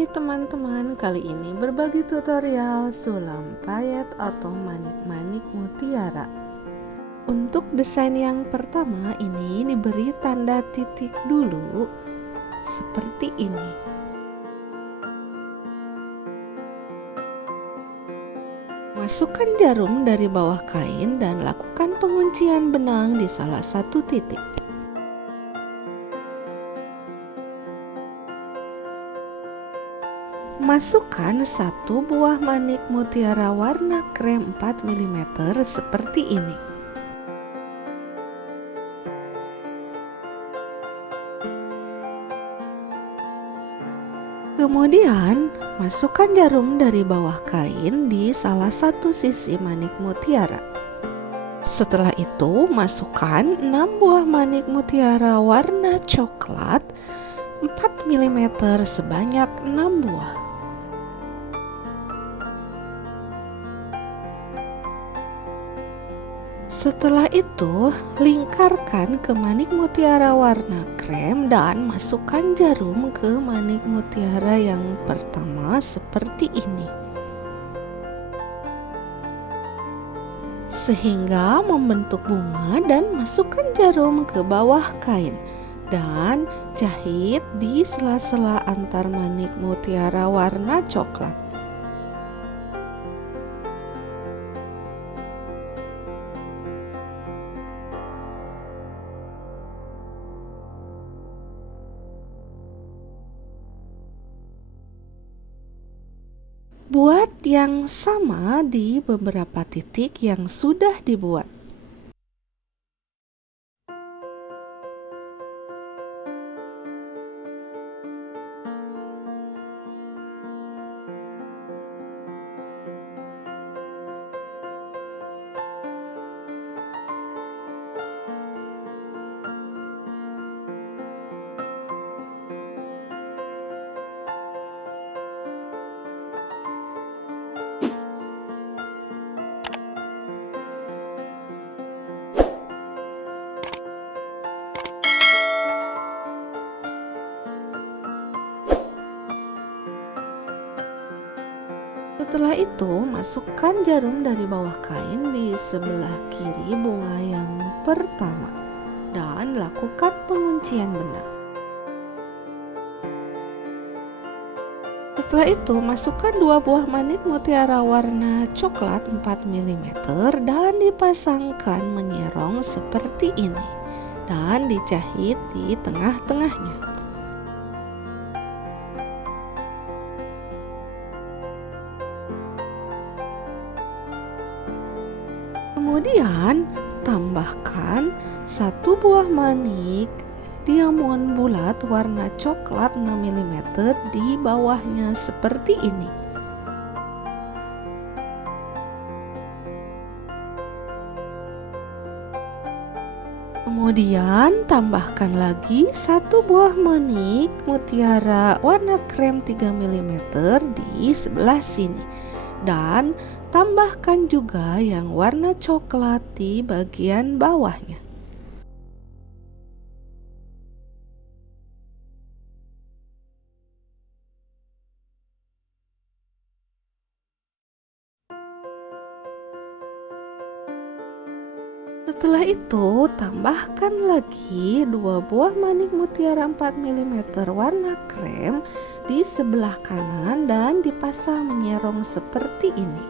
Hai teman-teman, kali ini berbagi tutorial sulam payet atau manik-manik mutiara. Untuk desain yang pertama ini diberi tanda titik dulu seperti ini. Masukkan jarum dari bawah kain dan lakukan penguncian benang di salah satu titik. Masukkan satu buah manik mutiara warna krem 4 mm seperti ini. Kemudian, masukkan jarum dari bawah kain di salah satu sisi manik mutiara. Setelah itu, masukkan 6 buah manik mutiara warna coklat 4 mm sebanyak 6 buah. Setelah itu, lingkarkan ke manik mutiara warna krem dan masukkan jarum ke manik mutiara yang pertama seperti ini. Sehingga membentuk bunga dan masukkan jarum ke bawah kain dan jahit di sela-sela antar manik mutiara warna coklat. Buat yang sama di beberapa titik yang sudah dibuat. Setelah itu, masukkan jarum dari bawah kain di sebelah kiri bunga yang pertama dan lakukan penguncian benang. Setelah itu, masukkan 2 buah manik mutiara warna coklat 4 mm dan dipasangkan menyerong seperti ini dan dijahit di tengah-tengahnya. Kemudian tambahkan 1 buah manik diamond bulat warna coklat 6 mm di bawahnya seperti ini. Kemudian tambahkan lagi 1 buah manik mutiara warna krem 3 mm di sebelah sini. Dan tambahkan juga yang warna coklat di bagian bawahnya. Setelah itu, tambahkan lagi 2 buah manik mutiara 4 mm warna krem di sebelah kanan dan dipasang menyerong seperti ini.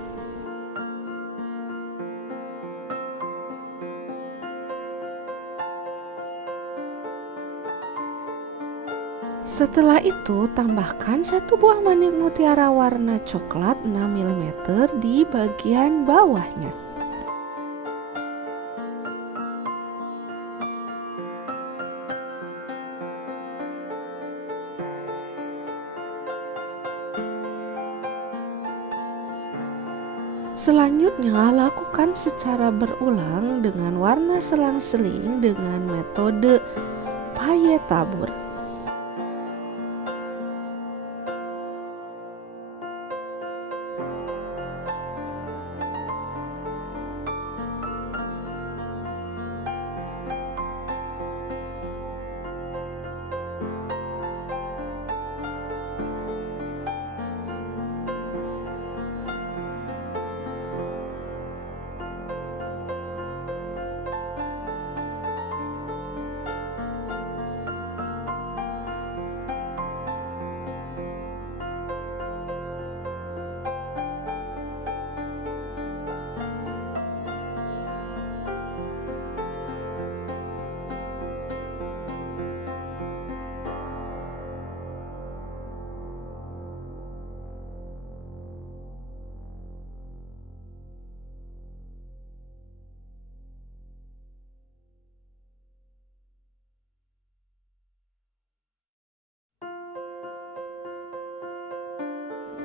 Setelah itu, tambahkan 1 buah manik mutiara warna coklat 6 mm di bagian bawahnya. Selanjutnya, lakukan secara berulang dengan warna selang-seling dengan metode payet tabur.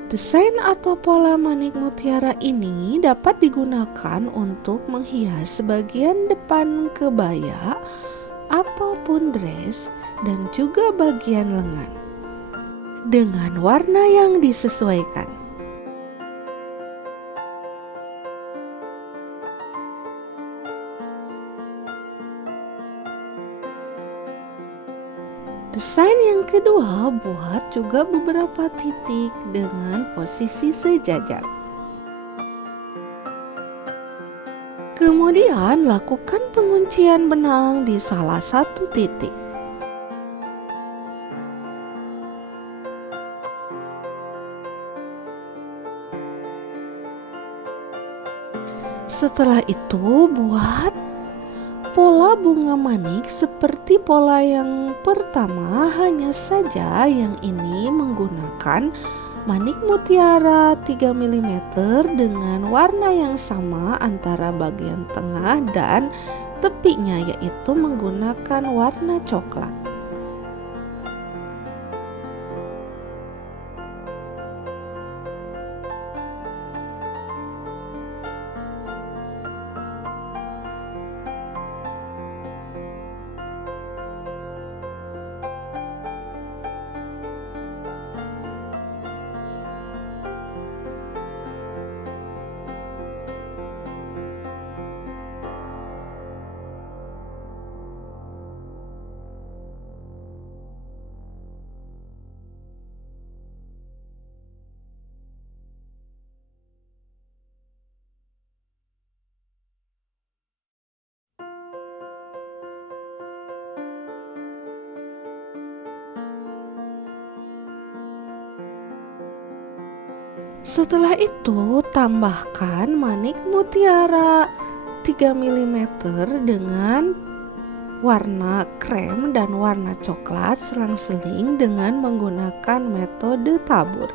Desain atau pola manik mutiara ini dapat digunakan untuk menghias bagian depan kebaya ataupun dress dan juga bagian lengan dengan warna yang disesuaikan. Desain yang kedua, buat juga beberapa titik dengan posisi sejajar. Kemudian lakukan penguncian benang di salah satu titik. Setelah itu, buat pola bunga manik seperti pola yang pertama, hanya saja yang ini menggunakan manik mutiara 3 mm dengan warna yang sama antara bagian tengah dan tepinya, yaitu menggunakan warna coklat. Setelah itu, tambahkan manik mutiara 3 mm dengan warna krem dan warna coklat selang-seling dengan menggunakan metode tabur.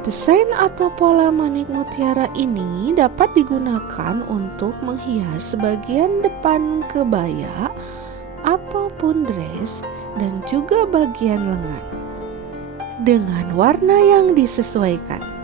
Desain atau pola manik mutiara ini dapat digunakan untuk menghias bagian depan kebaya ataupun dress dan juga bagian lengan dengan warna yang disesuaikan.